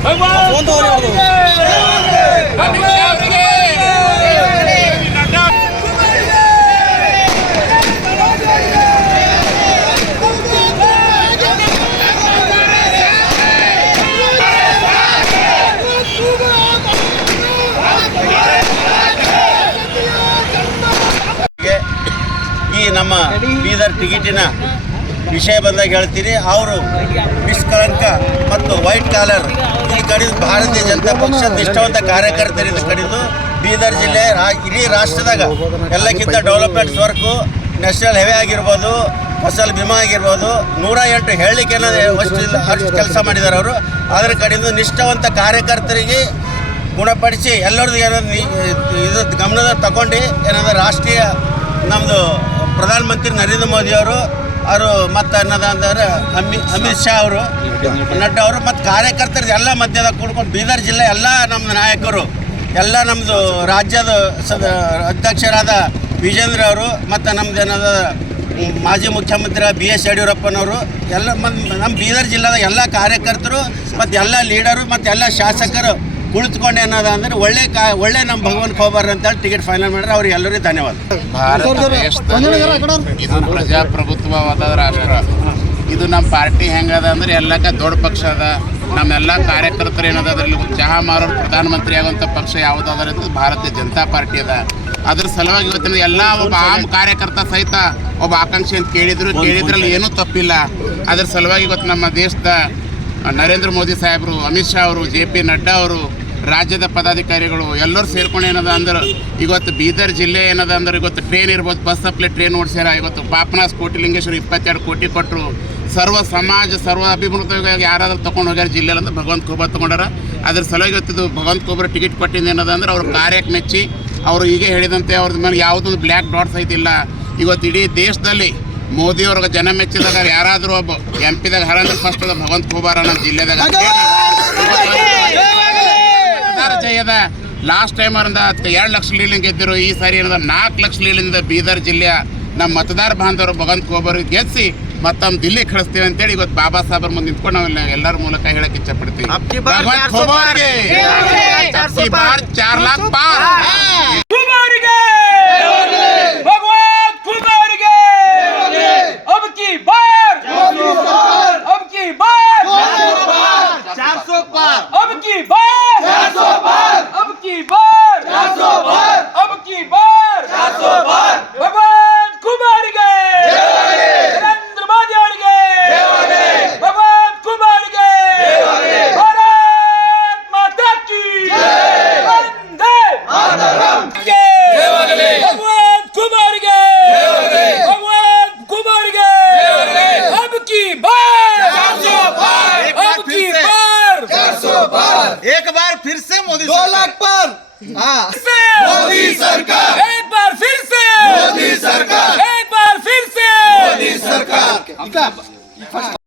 ಈ ನಮ್ಮ ಬೀದರ್ ಟಿಕೆಟಿನ ವಿಷಯ ಬಂದಾಗ ಹೇಳ್ತೀನಿ. ಅವರು ನಿಷ್ಕಳಂಕ ಮತ್ತು ವೈಟ್ ಕಾಲರ್ ಈ ಕಡಿದು ಭಾರತೀಯ ಜನತಾ ಪಕ್ಷ ನಿಷ್ಠಾವಂತ ಕಾರ್ಯಕರ್ತರಿಂದ ಕಡಿದು ಬೀದರ್ ಜಿಲ್ಲೆ ಇಡೀ ರಾಷ್ಟ್ರದಾಗ ಎಲ್ಲಕ್ಕಿಂತ ಡೆವಲಪ್ಮೆಂಟ್ಸ್ ವರ್ಕು, ನ್ಯಾಷನಲ್ ಹೈವೇ ಆಗಿರ್ಬೋದು, ಫಸಲ್ ಬಿಮಾ ಆಗಿರ್ಬೋದು, 108 ಹೇಳಲಿಕ್ಕೆ ಅಷ್ಟು ಕೆಲಸ ಮಾಡಿದ್ದಾರೆ ಅವರು. ಅದರ ಕಡೆಯಿಂದ ನಿಷ್ಠಾವಂತ ಕಾರ್ಯಕರ್ತರಿಗೆ ಗುಣಪಡಿಸಿ ಎಲ್ಲರದ್ದು ಏನಾದ್ರು ಇದು ಗಮನದ ತಗೊಂಡು ಏನಾದರೂ ರಾಷ್ಟ್ರೀಯ ನಮ್ಮದು ಪ್ರಧಾನಮಂತ್ರಿ ನರೇಂದ್ರ ಮೋದಿ ಅವರು ಮತ್ತು ಅನ್ನೋದಂದ್ರೆ ಅಮಿತ್ ಶಾ ಅವರು, ನಡ್ಡಾ ಅವರು ಮತ್ತು ಕಾರ್ಯಕರ್ತರು ಎಲ್ಲ ಮಧ್ಯದಾಗ ಕೂಡ್ಕೊಂಡು ಬೀದರ್ ಜಿಲ್ಲೆ ಎಲ್ಲ ನಮ್ಮದು ನಾಯಕರು, ಎಲ್ಲ ನಮ್ಮದು ರಾಜ್ಯದ ಅಧ್ಯಕ್ಷರಾದ ವಿಜೇಂದ್ರ ಅವರು ಮತ್ತು ನಮ್ಮದು ಏನದ ಮಾಜಿ ಮುಖ್ಯಮಂತ್ರಿ BS ಯಡಿಯೂರಪ್ಪನವರು ಎಲ್ಲ ನಮ್ಮ ಬೀದರ್ ಜಿಲ್ಲೆದ ಎಲ್ಲ ಕಾರ್ಯಕರ್ತರು ಮತ್ತು ಎಲ್ಲ ಲೀಡರು ಮತ್ತು ಎಲ್ಲ ಶಾಸಕರು ಕುಳಿತುಕೊಂಡು ಏನದ ಅಂದರೆ ಒಳ್ಳೆ ನಮ್ಮ ಭಗವಾನ್ ಖೋಬರ್ ಅಂತೇಳಿ ಟಿಕೆಟ್ ಫೈನಲ್ ಮಾಡಿದ್ರೆ ಅವ್ರಿಗೆ ಎಲ್ಲರಿಗೂ ಧನ್ಯವಾದ. ಭಾರತ ದೇಶದಲ್ಲಿ ಇದು ಪ್ರಜಾಪ್ರಭುತ್ವವಾದ ರಾಷ್ಟ್ರ. ಇದು ನಮ್ಮ ಪಾರ್ಟಿ ಹೆಂಗದ ಅಂದ್ರೆ ಎಲ್ಲಕ್ಕ ದೊಡ್ಡ ಪಕ್ಷ ಅದ. ನಮ್ಮೆಲ್ಲ ಕಾರ್ಯಕರ್ತರು ಏನದ ಅದರಲ್ಲಿ ಚಹಾ ಮಾರೋರು ಪ್ರಧಾನಮಂತ್ರಿ ಆಗುವಂಥ ಪಕ್ಷ ಯಾವುದಾದ್ರೆ ಇದು ಭಾರತೀಯ ಜನತಾ ಪಾರ್ಟಿ ಅದ. ಅದ್ರ ಸಲುವಾಗಿ ಇವತ್ತಿನ ಎಲ್ಲ ಒಬ್ಬ ಆಮ್ ಕಾರ್ಯಕರ್ತ ಸಹಿತ ಒಬ್ಬ ಆಕಾಂಕ್ಷಿ ಅಂತ ಕೇಳಿದ್ರಲ್ಲಿ ಏನೂ ತಪ್ಪಿಲ್ಲ. ಅದ್ರ ಸಲುವಾಗಿ ಇವತ್ತು ನಮ್ಮ ದೇಶದ ನರೇಂದ್ರ ಮೋದಿ ಸಾಹೇಬರು, ಅಮಿತ್ ಶಾ ಅವರು, JP ನಡ್ಡಾ ಅವರು, ರಾಜ್ಯದ ಪದಾಧಿಕಾರಿಗಳು ಎಲ್ಲರೂ ಸೇರ್ಕೊಂಡು ಏನದ ಅಂದ್ರೆ ಇವತ್ತು ಬೀದರ್ ಜಿಲ್ಲೆ ಏನದ ಅಂದ್ರೆ ಇವತ್ತು ಟ್ರೈನ್ ಇರ್ಬೋದು, ಬಸ್ ಸಪ್ಲೈ ಟ್ರೈನ್ ಓಡಿಸ್ಯಾರ. ಇವತ್ತು ಪಾಪನಾಸ್ ಕೋಟಿಲಿಂಗೇಶ್ವರ 22 ಕೋಟಿ ಕೊಟ್ಟರು. ಸರ್ವ ಸಮಾಜ ಸರ್ವ ಅಭಿವೃದ್ಧಿಗಾಗಿ ಯಾರಾದ್ರೂ ತೊಗೊಂಡು ಹೋಗ್ಯಾರ ಜಿಲ್ಲೆಯಲ್ಲಿ ಅಂದ್ರೆ ಭಗವಂತ ಖೋಬರ್ ತೊಗೊಂಡಾರ. ಅದ್ರ ಸಲುವಾಗಿ ಇವತ್ತಿದ್ದು ಭಗವಂತ ಖೋಬರ್ ಟಿಕೆಟ್ ಕೊಟ್ಟಿದ್ದು ಏನದ ಅಂದ್ರೆ ಅವ್ರ ಕಾರ್ಯಕ್ಕೆ ಮೆಚ್ಚಿ ಅವರು ಹೀಗೆ ಹೇಳಿದಂತೆ ಅವ್ರದ್ದು ಮೇಲೆ ಯಾವುದೊಂದು ಬ್ಲ್ಯಾಕ್ ಡಾಟ್ಸ್ ಐತಿಲ್ಲ. ಇವತ್ತು ಇಡೀ ದೇಶದಲ್ಲಿ ಮೋದಿಯವ್ರಿಗೆ ಜನ ಮೆಚ್ಚಿದಾಗ ಯಾರಾದರೂ ಒಬ್ಬ MP ದಾಗ ಹರಂದ್ರೆ ಫಸ್ಟ್ ಅದ ಭಗವಂತ ಖೋಬಾರ ನಮ್ಮ ಜಿಲ್ಲೆದಾಗ ಜಯದ. ಲಾಸ್ಟ್ ಟೈಮ್ ಅರಿಂದ 2 ಲಕ್ಷ ಲೀಲಿಂಗ್ ಗೆದ್ದರು. ಈ ಸಾರಿ ಏನದ 4 ಲಕ್ಷ ಲೀಲಿಂದ ಬೀದರ್ ಜಿಲ್ಲೆಯ ನಮ್ಮ ಮತದಾರ ಬಾಂಧವರು ಭಗವಂತ ಖೋಬರ್ ಗೆಲ್ಲಿಸಿ ಮತ್ತು ನಮ್ಮ ದಿಲ್ಲಿ ಕಳಿಸ್ತೀವಿ ಅಂತೇಳಿ ಇವತ್ತು ಬಾಬಾ ಸಾಹೇಬ್ರ ಮುಂದೆ ನಿಂತ್ಕೊಂಡು ನಾವು ಎಲ್ಲರ ಮೂಲಕ ಹೇಳಕ್ಕೆ ಇಚ್ಛಪಡ್ತೀವಿ. ಭಗವಂತ ಖೋಬರ್ಗೆ 4 लाख पार. एक बार फिर से मोदी 2 लाख पर मोदी सरकार, एक बार फिर से मोदी सरकार, एक बार फिर से मोदी सरकार.